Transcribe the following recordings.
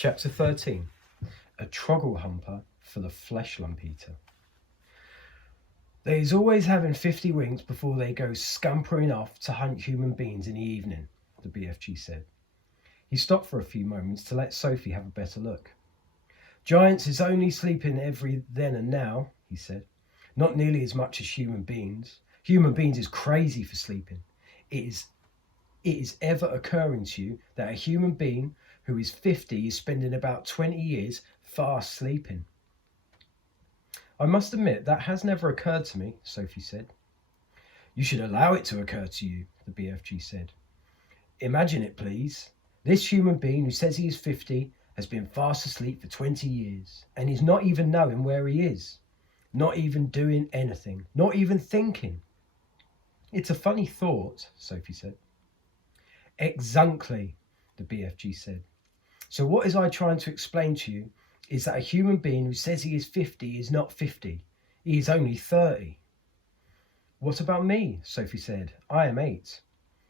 Chapter 13. A Trogglehumper for the Fleshlumpeater. They is always having 50 winks before they go scampering off to hunt human beings in the evening, the BFG said. He stopped for a few moments to let Sophie have a better look. Giants is only sleeping every then and now, he said. Not nearly as much as human beings. Human beings is crazy for sleeping. It is ever occurring to you that a human being who is 50 is spending about 20 years fast sleeping? I must admit that has never occurred to me, Sophie said. You should allow it to occur to you, the BFG said. Imagine it, please. This human being who says he is 50 has been fast asleep for 20 years and is not even knowing where he is, not even doing anything, not even thinking. It's a funny thought, Sophie said. Exactly, the BFG said. So what is I trying to explain to you is that a human being who says he is 50 is not 50. He is only 30. What about me? Sophie said. I am 8.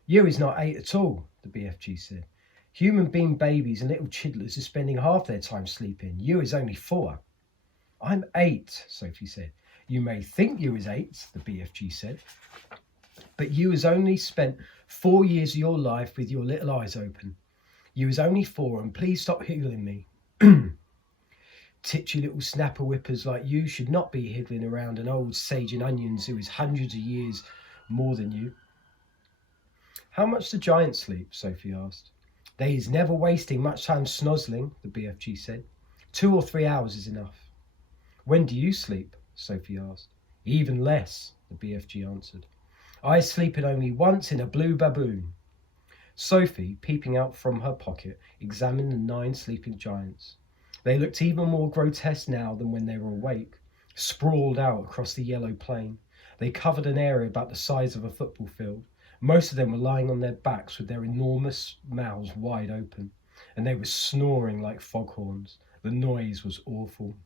You is not 8 at all, the BFG said. Human being babies and little chidlers are spending half their time sleeping. You is only 4. I'm 8, Sophie said. You may think you is 8, the BFG said, but you has only spent 4 years of your life with your little eyes open. You is only 4, and please stop higgling me. Titchy little snapper whippers like you should not be higgling around an old sage and onions who is hundreds of years more than you. How much do giants sleep? Sophie asked. They is never wasting much time snozzling, the BFG said. 2 or 3 hours is enough. When do you sleep? Sophie asked. Even less, the BFG answered. I sleep only once in a blue baboon. Sophie, peeping out from her pocket, examined the 9 sleeping giants. They looked even more grotesque now than when they were awake, sprawled out across the yellow plain. They covered an area about the size of a football field. Most of them were lying on their backs with their enormous mouths wide open, and they were snoring like foghorns. The noise was awful.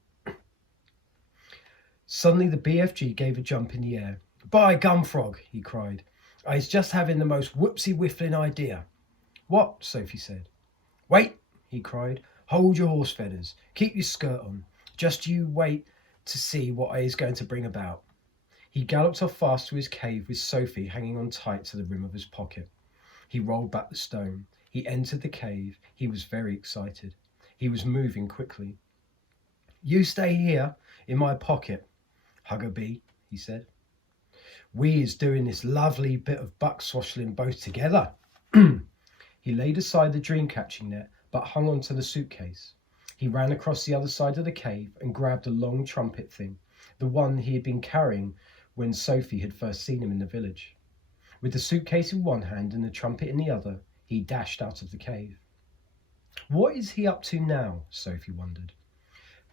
Suddenly the BFG gave a jump in the air. By gumfrog, he cried. I was just having the most whoopsie-whiffling idea. What? Sophie said. Wait, he cried. Hold your horse feathers. Keep your skirt on. Just you wait to see what I is going to bring about. He galloped off fast to his cave with Sophie hanging on tight to the rim of his pocket. He rolled back the stone. He entered the cave. He was very excited. He was moving quickly. You stay here in my pocket, Huggabee, he said. We is doing this lovely bit of buck swashling both together. He laid aside the dream-catching net, but hung on to the suitcase. He ran across the other side of the cave and grabbed a long trumpet thing, the one he had been carrying when Sophie had first seen him in the village. With the suitcase in one hand and the trumpet in the other, he dashed out of the cave. What is he up to now? Sophie wondered.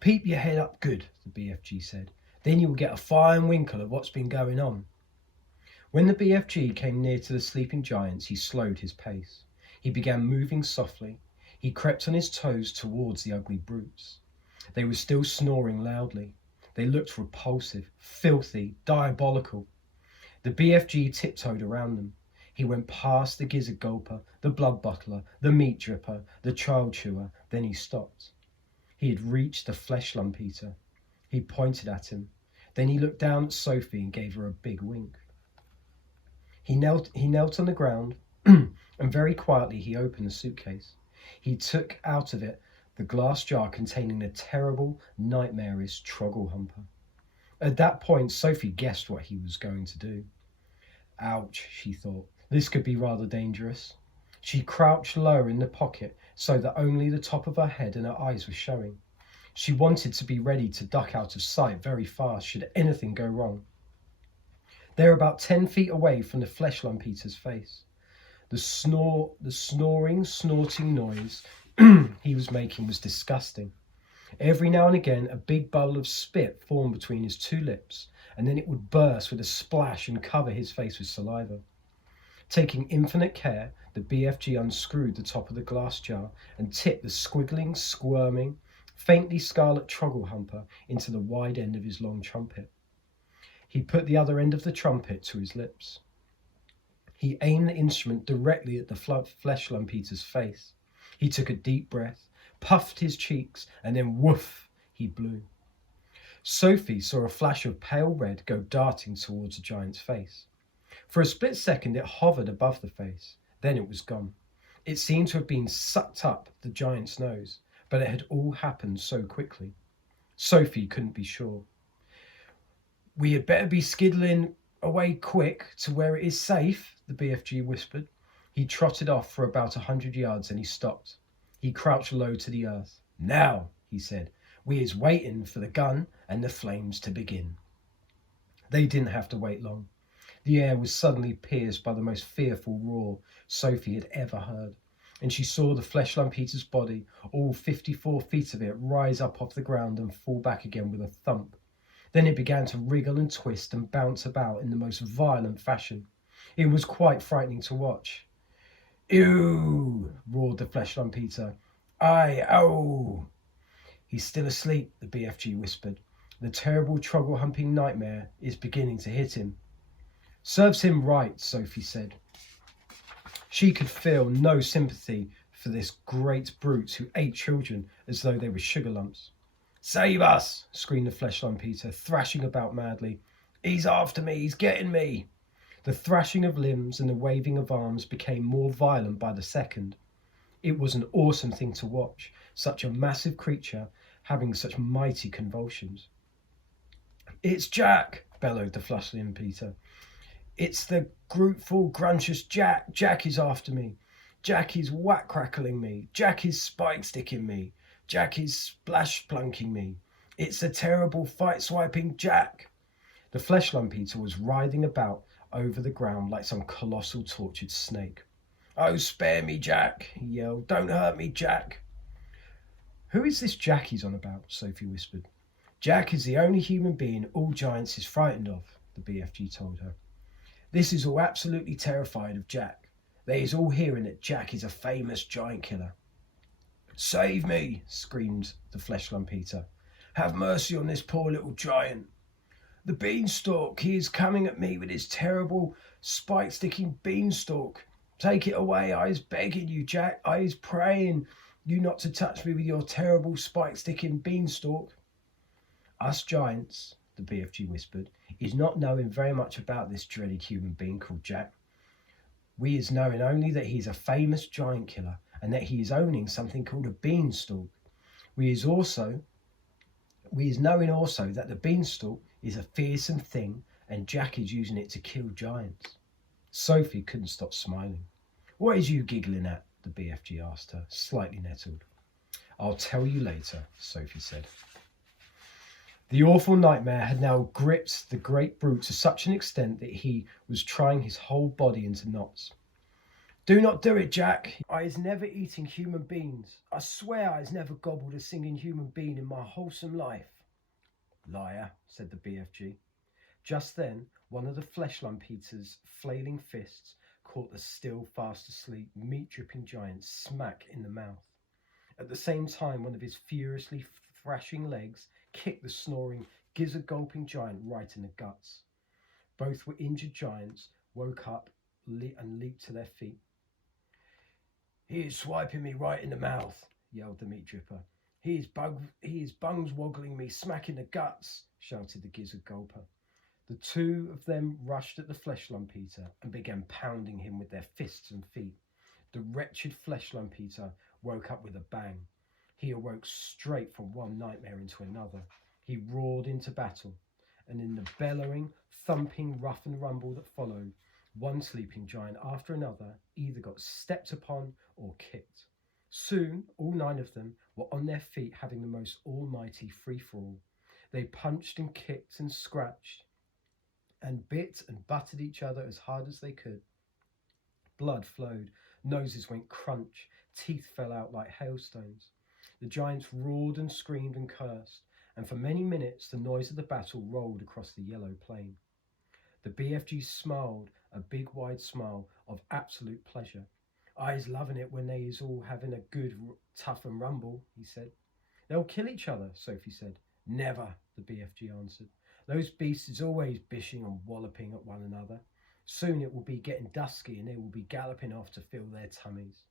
Peep your head up good, the BFG said. Then you will get a fine winkle of what's been going on. When the BFG came near to the sleeping giants, he slowed his pace. He began moving softly. He crept on his toes towards the ugly brutes. They were still snoring loudly. They looked repulsive, filthy, diabolical. The BFG tiptoed around them. He went past the gizzard gulper, the blood bottler, the meat dripper, the child chewer. Then he stopped. He had reached the Fleshlumpeater. He pointed at him. Then he looked down at Sophie and gave her a big wink. He knelt on the ground and very quietly he opened the suitcase. He took out of it the glass jar containing the terrible, nightmarish Trogglehumper. At that point, Sophie guessed what he was going to do. Ouch, she thought. This could be rather dangerous. She crouched lower in the pocket so that only the top of her head and her eyes were showing. She wanted to be ready to duck out of sight very fast should anything go wrong. They were about 10 feet away from the Fleshlumpeater's face. The snoring, snorting noise he was making was disgusting. Every now and again, a big bubble of spit formed between his 2 lips, and then it would burst with a splash and cover his face with saliva. Taking infinite care, the BFG unscrewed the top of the glass jar and tipped the squiggling, squirming, faintly scarlet Trogglehumper into the wide end of his long trumpet. He put the other end of the trumpet to his lips. He aimed the instrument directly at the Fleshlumpeater's face. He took a deep breath, puffed his cheeks, and then woof, he blew. Sophie saw a flash of pale red go darting towards the giant's face. For a split second it hovered above the face, then it was gone. It seemed to have been sucked up the giant's nose, but it had all happened so quickly. Sophie couldn't be sure. "We had better be skiddling away quick to where it is safe," the BFG whispered. He trotted off for about 100 yards and he stopped. He crouched low to the earth. "Now," he said, "we is waiting for the gun and the flames to begin." They didn't have to wait long. The air was suddenly pierced by the most fearful roar Sophie had ever heard, and she saw the Fleshlumpeater's body, all 54 feet of it, rise up off the ground and fall back again with a thump. Then it began to wriggle and twist and bounce about in the most violent fashion. It was quite frightening to watch. "Ew!" roared the Fleshlumpeater. "Ow!" "He's still asleep," the BFG whispered. "The terrible Trogglehumping nightmare is beginning to hit him." "Serves him right," Sophie said. She could feel no sympathy for this great brute who ate children as though they were sugar lumps. "Save us!" screamed the Fleshlumpeater, thrashing about madly. "He's after me! He's getting me!" The thrashing of limbs and the waving of arms became more violent by the second. It was an awesome thing to watch, such a massive creature having such mighty convulsions. "It's Jack!" bellowed the Fleshlumpeater. "It's the gruteful, gruncious Jack! Jack is after me! Jack is whack-crackling me! Jack is spike-sticking me! Jack is splash-plunking me! It's the terrible fight-swiping Jack!" The Fleshlumpeater was writhing about over the ground like some colossal tortured snake. "Oh, spare me, Jack!" he yelled. "Don't hurt me, Jack!" "Who is this Jack he's on about?" Sophie whispered. "Jack is the only human being all giants is frightened of," the BFG told her. "This is all absolutely terrified of Jack. They is all hearing that Jack is a famous giant killer." "Save me!" screamed the Fleshlumpeater. "Have mercy on this poor little giant. The beanstalk, he is coming at me with his terrible spike-sticking beanstalk. Take it away, I is begging you, Jack. I is praying you not to touch me with your terrible spike-sticking beanstalk." "Us giants," the BFG whispered, "is not knowing very much about this dreaded human being called Jack. We is knowing only that he is a famous giant killer and that he is owning something called a beanstalk. We is knowing also that the beanstalk is a fearsome thing and Jack is using it to kill giants." Sophie couldn't stop smiling. "What is you giggling at?" the BFG asked her, slightly nettled. "I'll tell you later," Sophie said. The awful nightmare had now gripped the great brute to such an extent that he was trying his whole body into knots. "Do not do it, Jack. I is never eating human beings. I swear I is never gobbled a singing human being in my wholesome life." "Liar," said the BFG. Just then, one of the Fleshlumpeater's flailing fists caught the still fast asleep, meat-dripping giant smack in the mouth. At the same time, one of his furiously thrashing legs kicked the snoring, gizzard-gulping giant right in the guts. Both were injured giants, woke up and leaped to their feet. "He is swiping me right in the mouth," yelled the meat dripper. He is bungs woggling me smack in the guts," shouted the gizzard gulper. The two of them rushed at the Fleshlumpeater and began pounding him with their fists and feet. The wretched Fleshlumpeater woke up with a bang. He awoke straight from one nightmare into another. He roared into battle, and in the bellowing, thumping rough and rumble that followed, one sleeping giant after another either got stepped upon or kicked. Soon, all 9 of them were on their feet, having the most almighty free-for-all. They punched and kicked and scratched and bit and butted each other as hard as they could. Blood flowed, noses went crunch, teeth fell out like hailstones. The giants roared and screamed and cursed, and for many minutes the noise of the battle rolled across the yellow plain. The BFG smiled, a big wide smile of absolute pleasure. "I's loving it when they is all having a good tough and rumble," he said. "They'll kill each other," Sophie said. "Never," the BFG answered. "Those beasts is always bishing and walloping at one another. Soon it will be getting dusky and they will be galloping off to fill their tummies."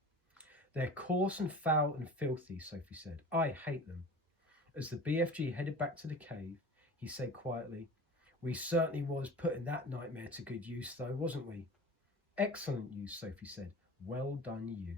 They're coarse and foul and filthy, Sophie said. I hate them. As the BFG headed back to the cave, he said quietly, "We certainly was putting that nightmare to good use, though, wasn't we?" "Excellent use," Sophie said. "Well done, you."